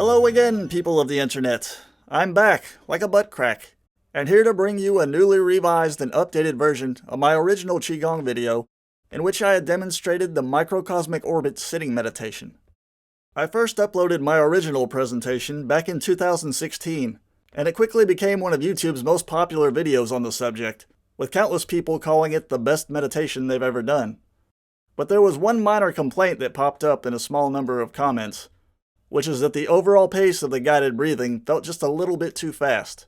Hello again, people of the internet. I'm back, like a butt crack, and here to bring you a newly revised and updated version of my original Qigong video, in which I had demonstrated the Microcosmic Orbit sitting meditation. I first uploaded my original presentation back in 2016, and it quickly became one of YouTube's most popular videos on the subject, with countless people calling it the best meditation they've ever done. But there was one minor complaint that popped up in a small number of comments, which is that the overall pace of the guided breathing felt just a little bit too fast.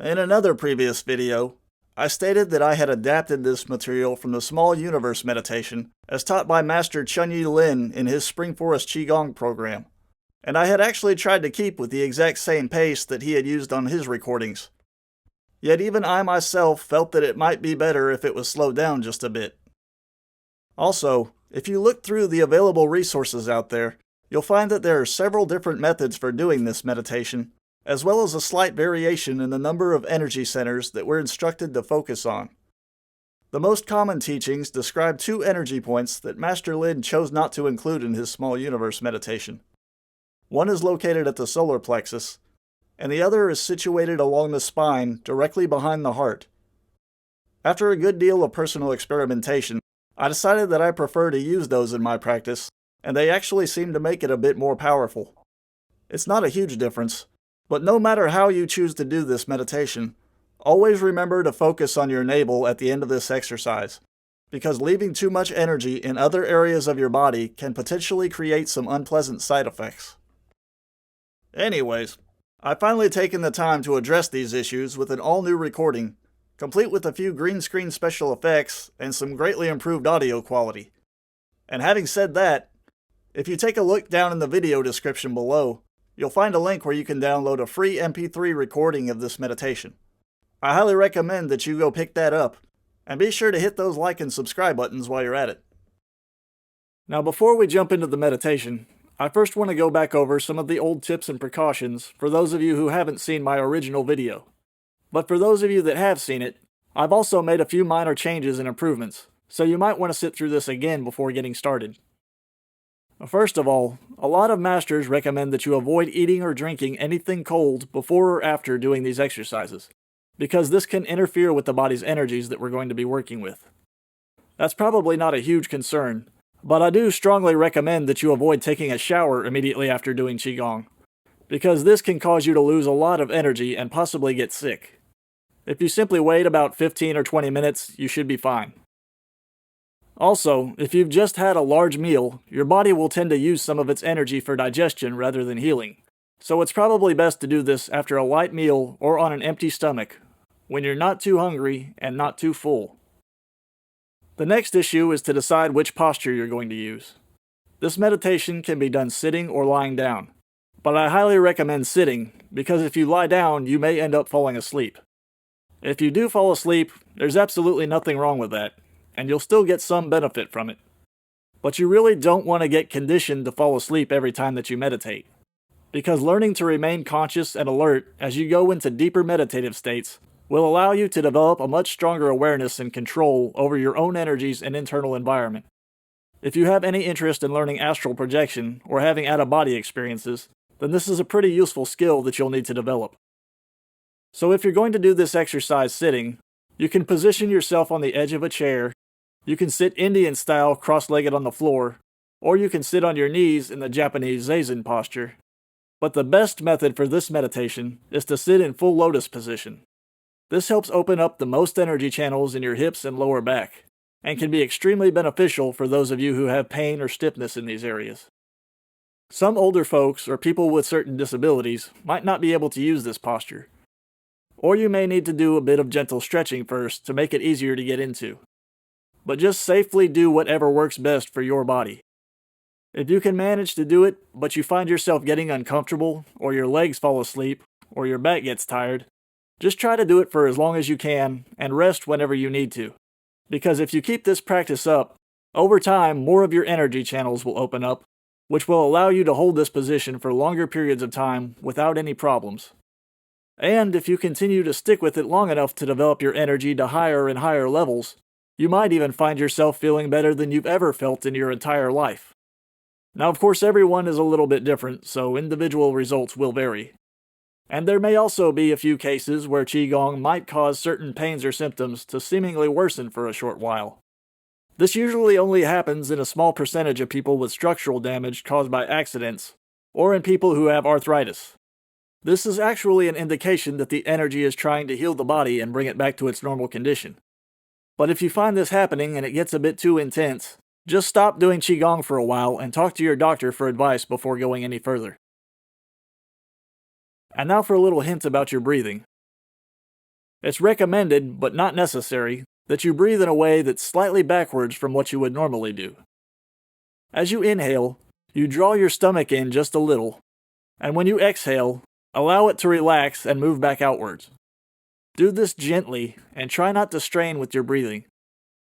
In another previous video, I stated that I had adapted this material from the Small Universe meditation as taught by Master Chunyi Lin in his Spring Forest Qigong program, and I had actually tried to keep with the exact same pace that he had used on his recordings. Yet even I myself felt that it might be better if it was slowed down just a bit. Also, if you look through the available resources out there, you'll find that there are several different methods for doing this meditation, as well as a slight variation in the number of energy centers that we're instructed to focus on. The most common teachings describe two energy points that Master Lin chose not to include in his Small Universe meditation. One is located at the solar plexus, and the other is situated along the spine directly behind the heart. After a good deal of personal experimentation, I decided that I prefer to use those in my practice, and they actually seem to make it a bit more powerful. It's not a huge difference, but no matter how you choose to do this meditation, always remember to focus on your navel at the end of this exercise, because leaving too much energy in other areas of your body can potentially create some unpleasant side effects. Anyways, I've finally taken the time to address these issues with an all-new recording, complete with a few green screen special effects and some greatly improved audio quality. And having said that, if you take a look down in the video description below, you'll find a link where you can download a free MP3 recording of this meditation. I highly recommend that you go pick that up, and be sure to hit those like and subscribe buttons while you're at it. Now before we jump into the meditation, I first want to go back over some of the old tips and precautions for those of you who haven't seen my original video. But for those of you that have seen it, I've also made a few minor changes and improvements, so you might want to sit through this again before getting started. First of all, a lot of masters recommend that you avoid eating or drinking anything cold before or after doing these exercises, because this can interfere with the body's energies that we're going to be working with. That's probably not a huge concern, but I do strongly recommend that you avoid taking a shower immediately after doing Qigong, because this can cause you to lose a lot of energy and possibly get sick. If you simply wait about 15 or 20 minutes, you should be fine. Also, if you've just had a large meal, your body will tend to use some of its energy for digestion rather than healing, so it's probably best to do this after a light meal or on an empty stomach, when you're not too hungry and not too full. The next issue is to decide which posture you're going to use. This meditation can be done sitting or lying down, but I highly recommend sitting, because if you lie down, you may end up falling asleep. If you do fall asleep, there's absolutely nothing wrong with that, and you'll still get some benefit from it. But you really don't want to get conditioned to fall asleep every time that you meditate, because learning to remain conscious and alert as you go into deeper meditative states will allow you to develop a much stronger awareness and control over your own energies and internal environment. If you have any interest in learning astral projection or having out-of-body experiences, then this is a pretty useful skill that you'll need to develop. So if you're going to do this exercise sitting, you can position yourself on the edge of a chair, you can sit Indian style cross-legged on the floor, or you can sit on your knees in the Japanese zazen posture. But the best method for this meditation is to sit in full lotus position. This helps open up the most energy channels in your hips and lower back, and can be extremely beneficial for those of you who have pain or stiffness in these areas. Some older folks or people with certain disabilities might not be able to use this posture, or you may need to do a bit of gentle stretching first to make it easier to get into. But just safely do whatever works best for your body. If you can manage to do it, but you find yourself getting uncomfortable, or your legs fall asleep, or your back gets tired, just try to do it for as long as you can, and rest whenever you need to. Because if you keep this practice up, over time more of your energy channels will open up, which will allow you to hold this position for longer periods of time without any problems. And if you continue to stick with it long enough to develop your energy to higher and higher levels, you might even find yourself feeling better than you've ever felt in your entire life. Now, of course, everyone is a little bit different, so individual results will vary. And there may also be a few cases where Qigong might cause certain pains or symptoms to seemingly worsen for a short while. This usually only happens in a small percentage of people with structural damage caused by accidents, or in people who have arthritis. This is actually an indication that the energy is trying to heal the body and bring it back to its normal condition. But if you find this happening and it gets a bit too intense, just stop doing Qigong for a while and talk to your doctor for advice before going any further. And now for a little hint about your breathing. It's recommended, but not necessary, that you breathe in a way that's slightly backwards from what you would normally do. As you inhale, you draw your stomach in just a little, and when you exhale, allow it to relax and move back outwards. Do this gently and try not to strain with your breathing,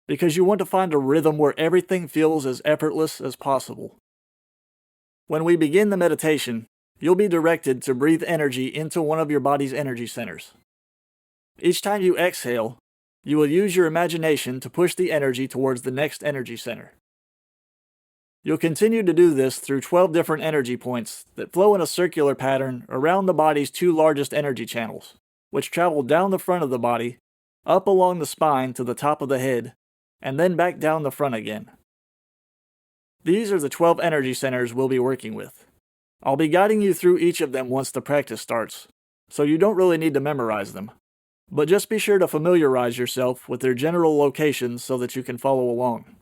because you want to find a rhythm where everything feels as effortless as possible. When we begin the meditation, you'll be directed to breathe energy into one of your body's energy centers. Each time you exhale, you will use your imagination to push the energy towards the next energy center. You'll continue to do this through 12 different energy points that flow in a circular pattern around the body's two largest energy channels, which travel down the front of the body, up along the spine to the top of the head, and then back down the front again. These are the 12 energy centers we'll be working with. I'll be guiding you through each of them once the practice starts, so you don't really need to memorize them. But just be sure to familiarize yourself with their general locations so that you can follow along.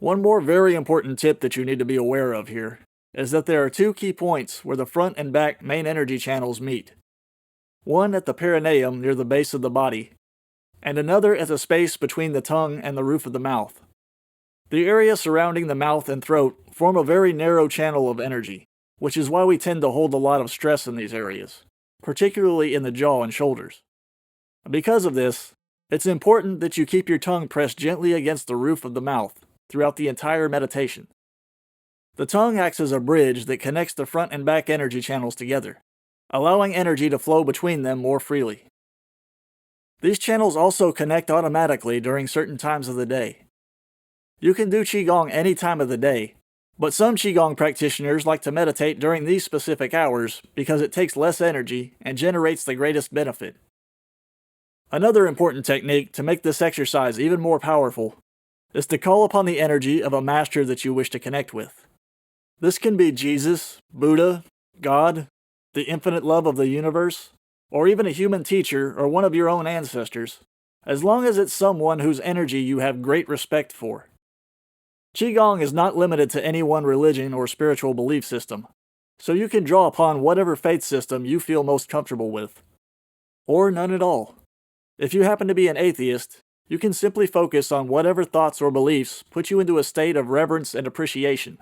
One more very important tip that you need to be aware of here is that there are two key points where the front and back main energy channels meet. One at the perineum near the base of the body, and another at the space between the tongue and the roof of the mouth. The area surrounding the mouth and throat form a very narrow channel of energy, which is why we tend to hold a lot of stress in these areas, particularly in the jaw and shoulders. Because of this, it's important that you keep your tongue pressed gently against the roof of the mouth throughout the entire meditation. The tongue acts as a bridge that connects the front and back energy channels together, allowing energy to flow between them more freely. These channels also connect automatically during certain times of the day. You can do Qigong any time of the day, but some Qigong practitioners like to meditate during these specific hours because it takes less energy and generates the greatest benefit. Another important technique to make this exercise even more powerful is to call upon the energy of a master that you wish to connect with. This can be Jesus, Buddha, God, the infinite love of the universe, or even a human teacher or one of your own ancestors, as long as it's someone whose energy you have great respect for. Qigong is not limited to any one religion or spiritual belief system, so you can draw upon whatever faith system you feel most comfortable with. Or none at all. If you happen to be an atheist, you can simply focus on whatever thoughts or beliefs put you into a state of reverence and appreciation,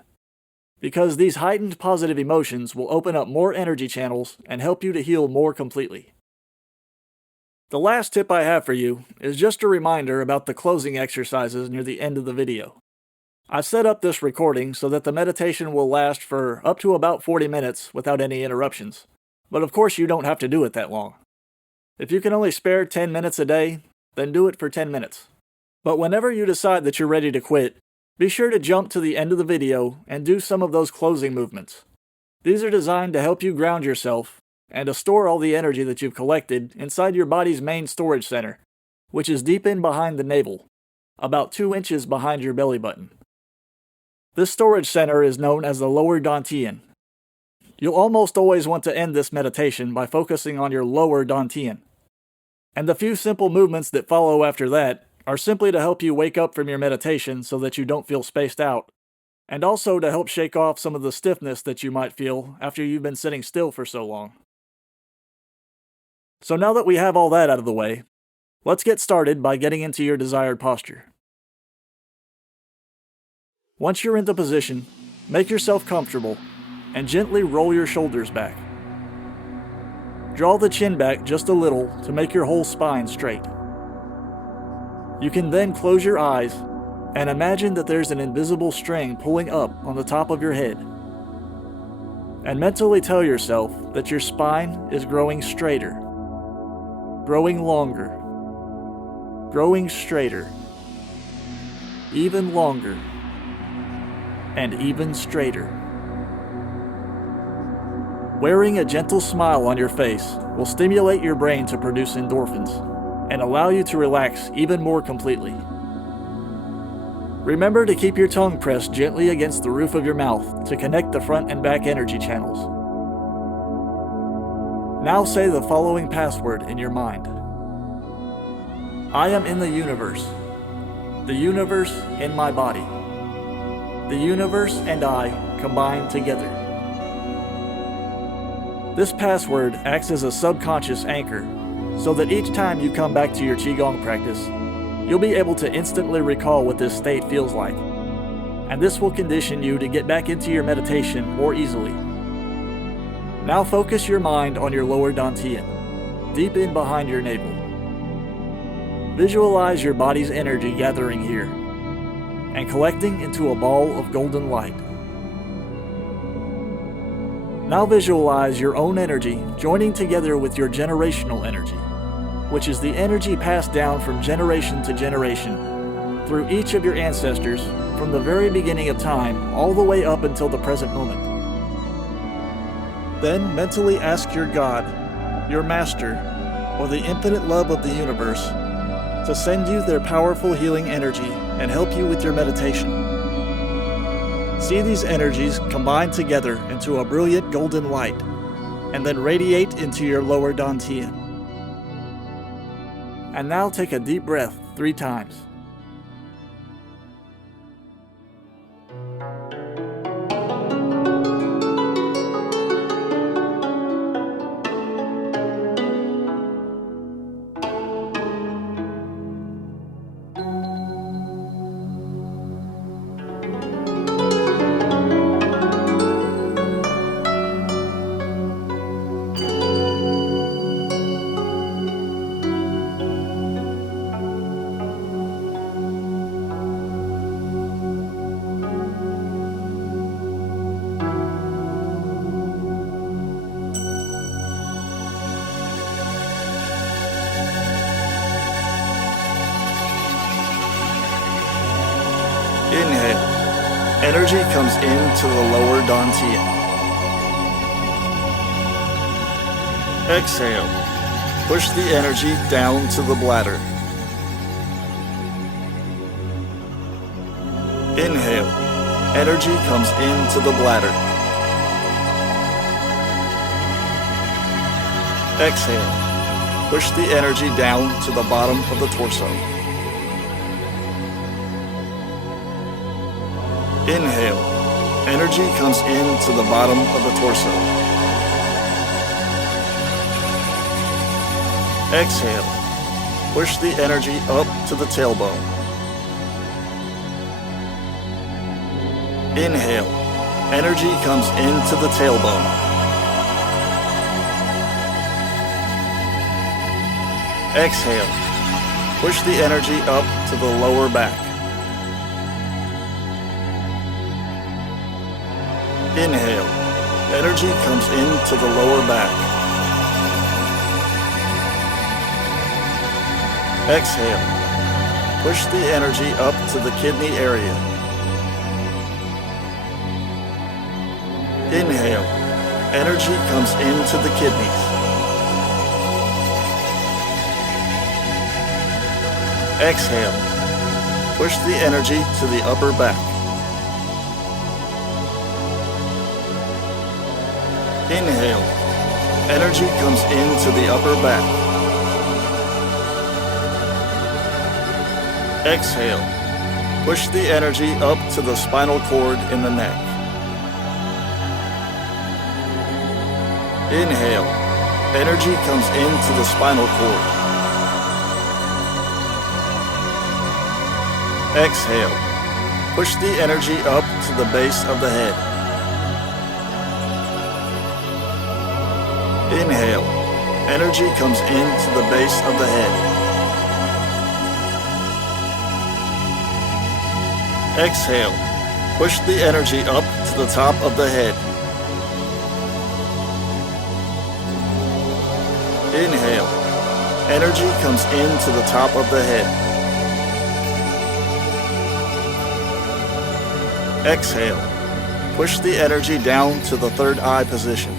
because these heightened positive emotions will open up more energy channels and help you to heal more completely. The last tip I have for you is just a reminder about the closing exercises near the end of the video. I've set up this recording so that the meditation will last for up to about 40 minutes without any interruptions, but of course you don't have to do it that long. If you can only spare 10 minutes a day, then do it for 10 minutes. But whenever you decide that you're ready to quit, be sure to jump to the end of the video and do some of those closing movements. These are designed to help you ground yourself and to store all the energy that you've collected inside your body's main storage center, which is deep in behind the navel, about 2 inches behind your belly button. This storage center is known as the lower dantian. You'll almost always want to end this meditation by focusing on your lower dantian. And the few simple movements that follow after that are simply to help you wake up from your meditation so that you don't feel spaced out, and also to help shake off some of the stiffness that you might feel after you've been sitting still for so long. So now that we have all that out of the way, let's get started by getting into your desired posture. Once you're into position, make yourself comfortable and gently roll your shoulders back. Draw the chin back just a little to make your whole spine straight. You can then close your eyes and imagine that there's an invisible string pulling up on the top of your head. And mentally tell yourself that your spine is growing straighter, growing longer, growing straighter, even longer, and even straighter. Wearing a gentle smile on your face will stimulate your brain to produce endorphins and allow you to relax even more completely. Remember to keep your tongue pressed gently against the roof of your mouth to connect the front and back energy channels. Now say the following password in your mind. I am in the universe in my body. The universe and I combine together. This password acts as a subconscious anchor, so that each time you come back to your Qigong practice, you'll be able to instantly recall what this state feels like, and this will condition you to get back into your meditation more easily. Now focus your mind on your lower dantian, deep in behind your navel. Visualize your body's energy gathering here, and collecting into a ball of golden light. Now visualize your own energy joining together with your generational energy, which is the energy passed down from generation to generation through each of your ancestors from the very beginning of time all the way up until the present moment. Then mentally ask your God, your Master, or the infinite love of the universe to send you their powerful healing energy and help you with your meditation. See these energies combine together into a brilliant golden light, and then radiate into your lower dantian. And now take a deep breath 3 times. Inhale. Energy comes into the lower dantian. Exhale. Push the energy down to the bladder. Inhale. Energy comes into the bladder. Exhale. Push the energy down to the bottom of the torso. Inhale. Energy comes into the bottom of the torso. Exhale. Push the energy up to the tailbone. Inhale. Energy comes into the tailbone. Exhale. Push the energy up to the lower back. Inhale. Energy comes into the lower back. Exhale. Push the energy up to the kidney area. Inhale. Energy comes into the kidneys. Exhale. Push the energy to the upper back. Inhale. Energy comes into the upper back. Exhale. Push the energy up to the spinal cord in the neck. Inhale. Energy comes into the spinal cord. Exhale. Push the energy up to the base of the head. Inhale. Energy comes into the base of the head. Exhale. Push the energy up to the top of the head. Inhale. Energy comes into the top of the head. Exhale. Push the energy down to the third eye position.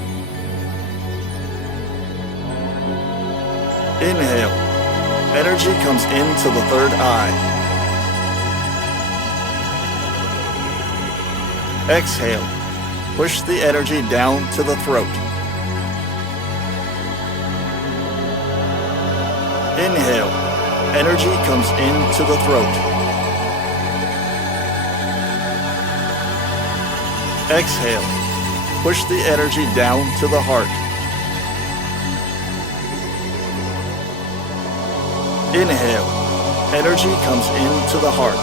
Inhale. Energy comes into the third eye. Exhale. Push the energy down to the throat. Inhale. Energy comes into the throat. Exhale. Push the energy down to the heart. Inhale. Energy comes into the heart.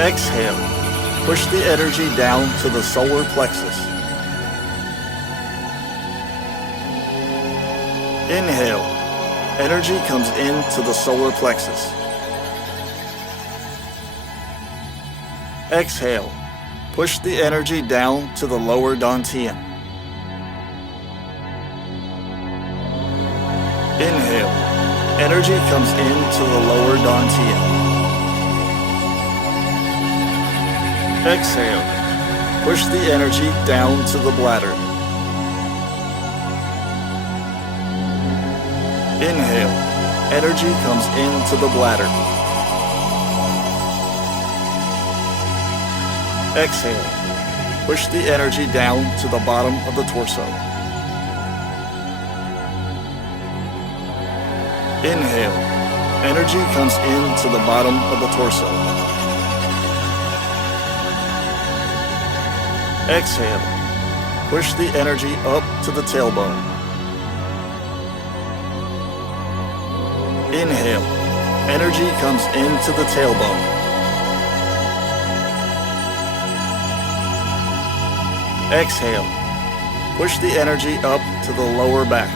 Exhale. Push the energy down to the solar plexus. Inhale. Energy comes into the solar plexus. Exhale. Push the energy down to the lower dantian. Inhale. Energy comes into the lower dantian. Exhale. Push the energy down to the bladder. Inhale. Energy comes into the bladder. Exhale. Push the energy down to the bottom of the torso. Inhale. Energy comes into the bottom of the torso. Exhale. Push the energy up to the tailbone. Inhale. Energy comes into the tailbone. Exhale. Push the energy up to the lower back.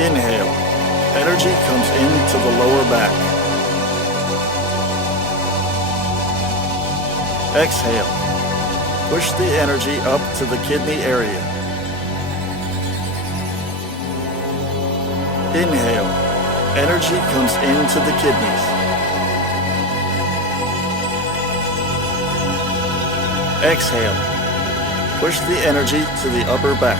Inhale. Energy comes into the lower back. Exhale. Push the energy up to the kidney area. Inhale. Energy comes into the kidneys. Exhale. Push the energy to the upper back.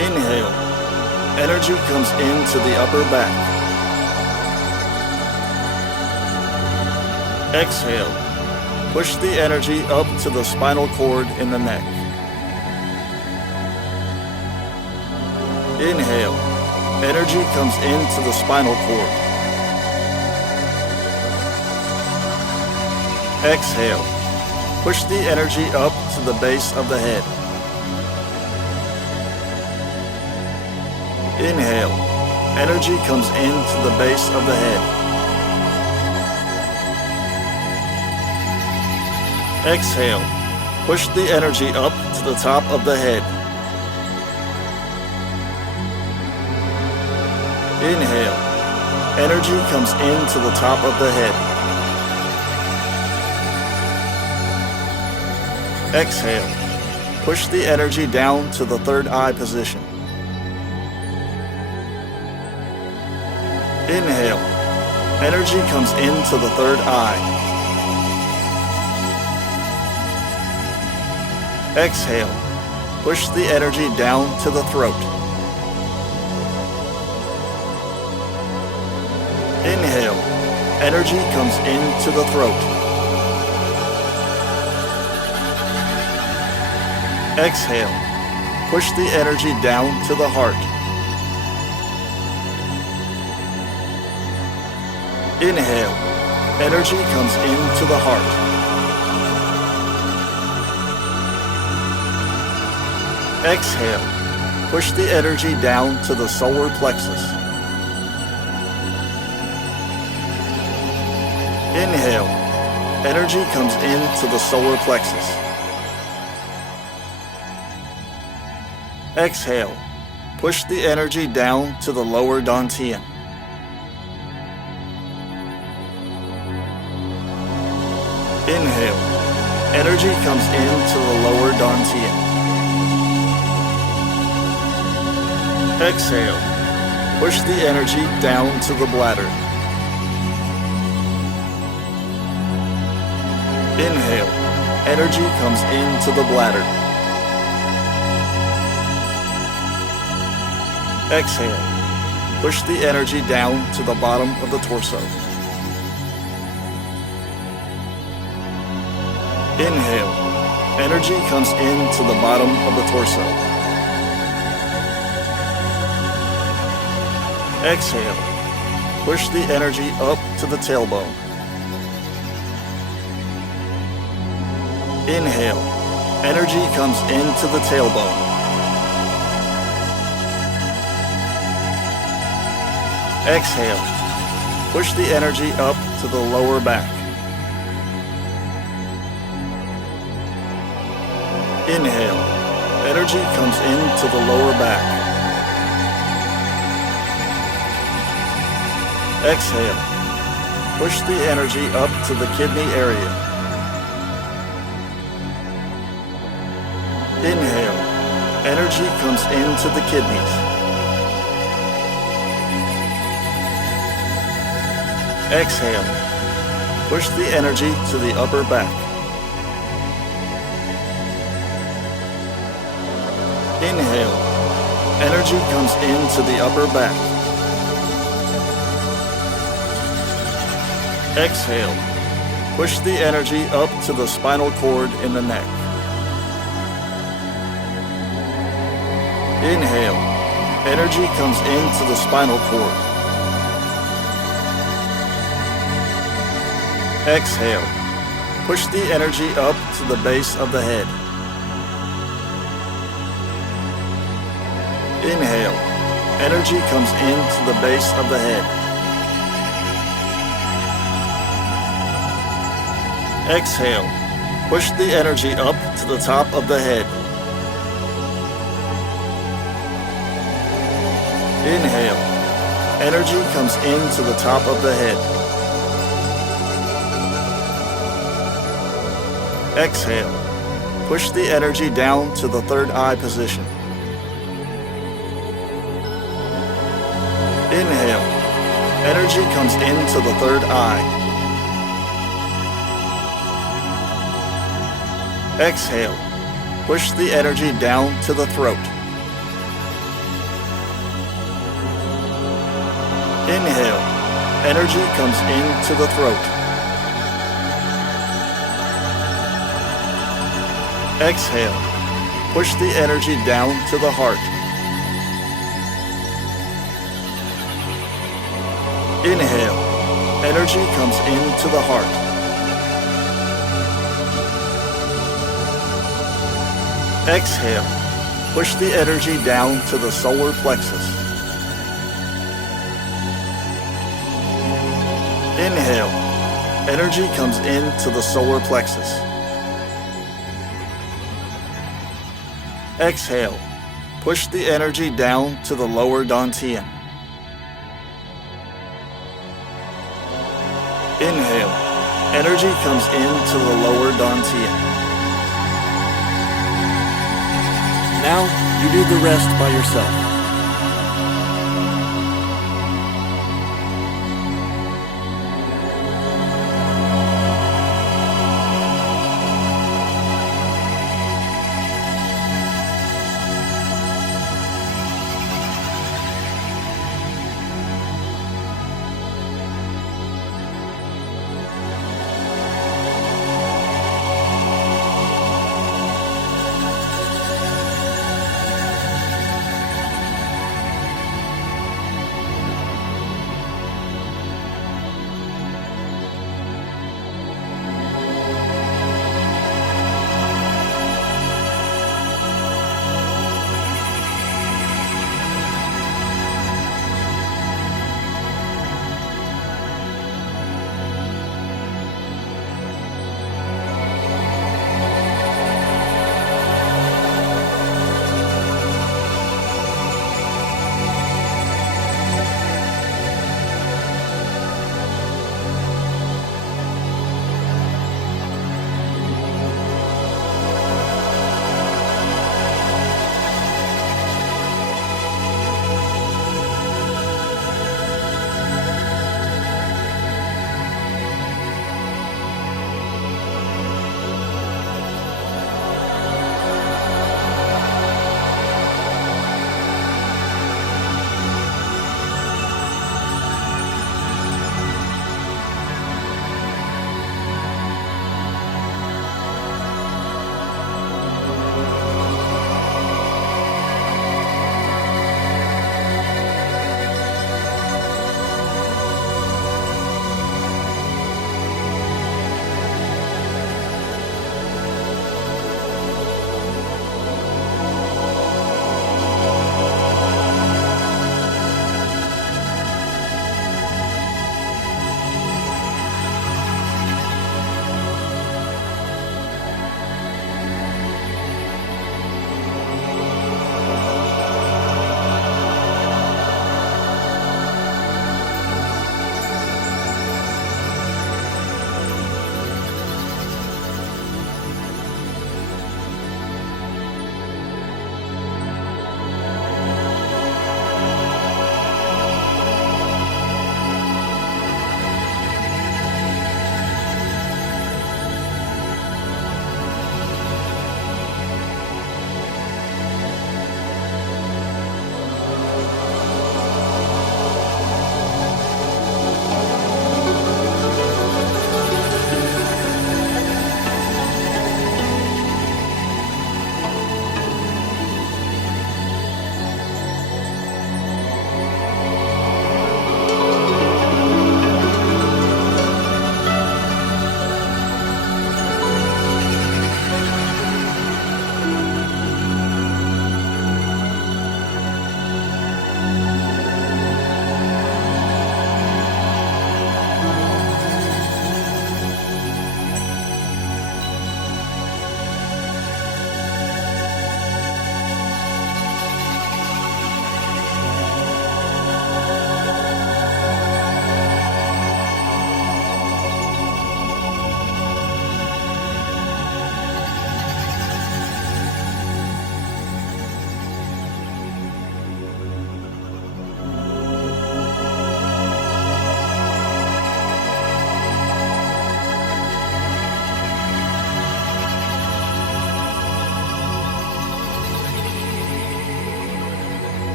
Inhale. Energy comes into the upper back. Exhale. Push the energy up to the spinal cord in the neck. Inhale. Energy comes into the spinal cord. Exhale. Push the energy up to the base of the head. Inhale. Energy comes into the base of the head. Exhale. Push the energy up to the top of the head. Inhale. Energy comes into the top of the head. Exhale. Push the energy down to the third eye position. Inhale. Energy comes into the third eye. Exhale. Push the energy down to the throat. Inhale. Energy comes into the throat. Exhale. Push the energy down to the heart. Inhale. Energy comes into the heart. Exhale. Push the energy down to the solar plexus. Inhale. Energy comes into the solar plexus. Exhale. Push the energy down to the lower dantian. Inhale. Energy comes into the lower dantian. Exhale. Push the energy down to the bladder. Inhale. Energy comes into the bladder. Exhale. Push the energy down to the bottom of the torso. Inhale. Energy comes into the bottom of the torso. Exhale. Push the energy up to the tailbone. Inhale. Energy comes into the tailbone. Exhale. Push the energy up to the lower back. Inhale. Energy comes into the lower back. Exhale. Push the energy up to the kidney area. Inhale. Energy comes into the kidneys. Exhale. Push the energy to the upper back. Inhale. Energy comes into the upper back. Exhale. Push the energy up to the spinal cord in the neck. Inhale. Energy comes into the spinal cord. Exhale. Push the energy up to the base of the head. Inhale. Energy comes into the base of the head. Exhale. Push the energy up to the top of the head. Inhale. Energy comes into the top of the head. Exhale. Push the energy down to the third eye position. Inhale. Energy comes into the third eye. Exhale. Push the energy down to the throat. Inhale. Energy comes into the throat. Exhale. Push the energy down to the heart. Inhale. Energy comes into the heart. Exhale. Push the energy down to the solar plexus. Inhale. Energy comes into the solar plexus. Exhale. Push the energy down to the lower dantian. Inhale. Energy comes into the lower dantian. Now you do the rest by yourself.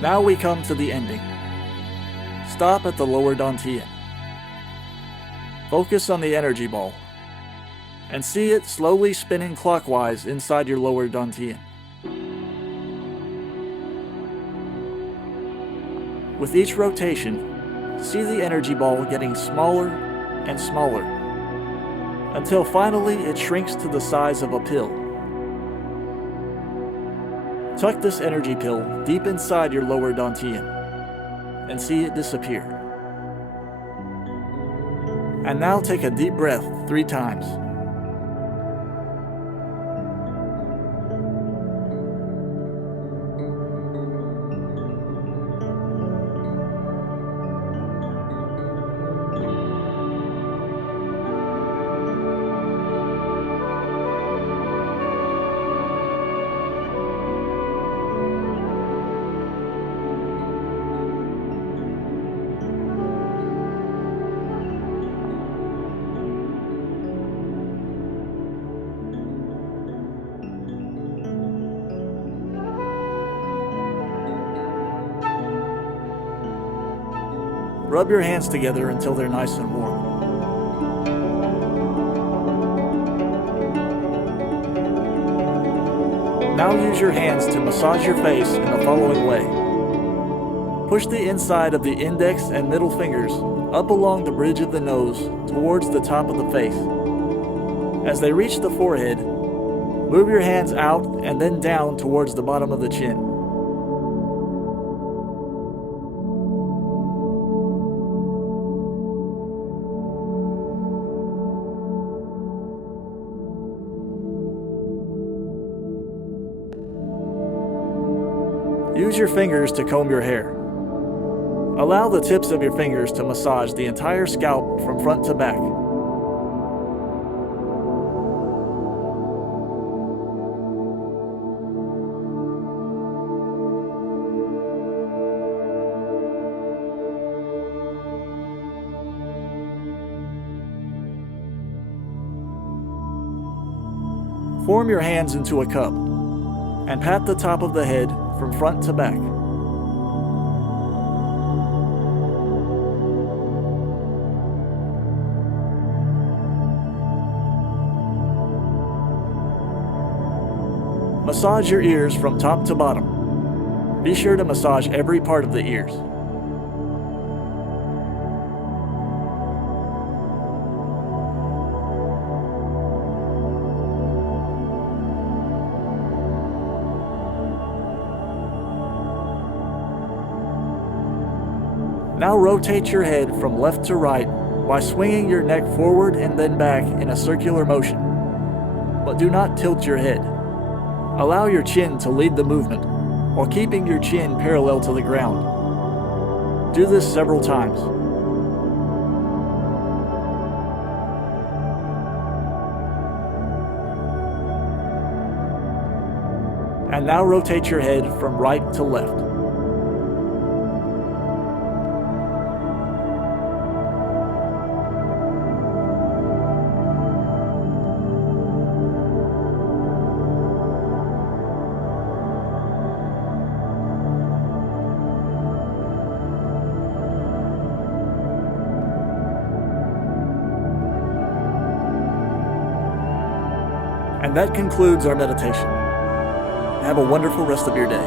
Now we come to the ending. Stop at the lower dantian. Focus on the energy ball, and see it slowly spinning clockwise inside your lower dantian. With each rotation, see the energy ball getting smaller and smaller, until finally it shrinks to the size of a pill. Tuck this energy pill deep inside your lower dantian, and see it disappear. And now take a deep breath 3 times. Rub your hands together until they're nice and warm. Now use your hands to massage your face in the following way. Push the inside of the index and middle fingers up along the bridge of the nose towards the top of the face. As they reach the forehead, move your hands out and then down towards the bottom of the chin. Use your fingers to comb your hair. Allow the tips of your fingers to massage the entire scalp from front to back. Form your hands into a cup and pat the top of the head from front to back. Massage your ears from top to bottom. Be sure to massage every part of the ears. Now rotate your head from left to right by swinging your neck forward and then back in a circular motion. But do not tilt your head. Allow your chin to lead the movement while keeping your chin parallel to the ground. Do this several times. And now rotate your head from right to left. And that concludes our meditation. Have a wonderful rest of your day.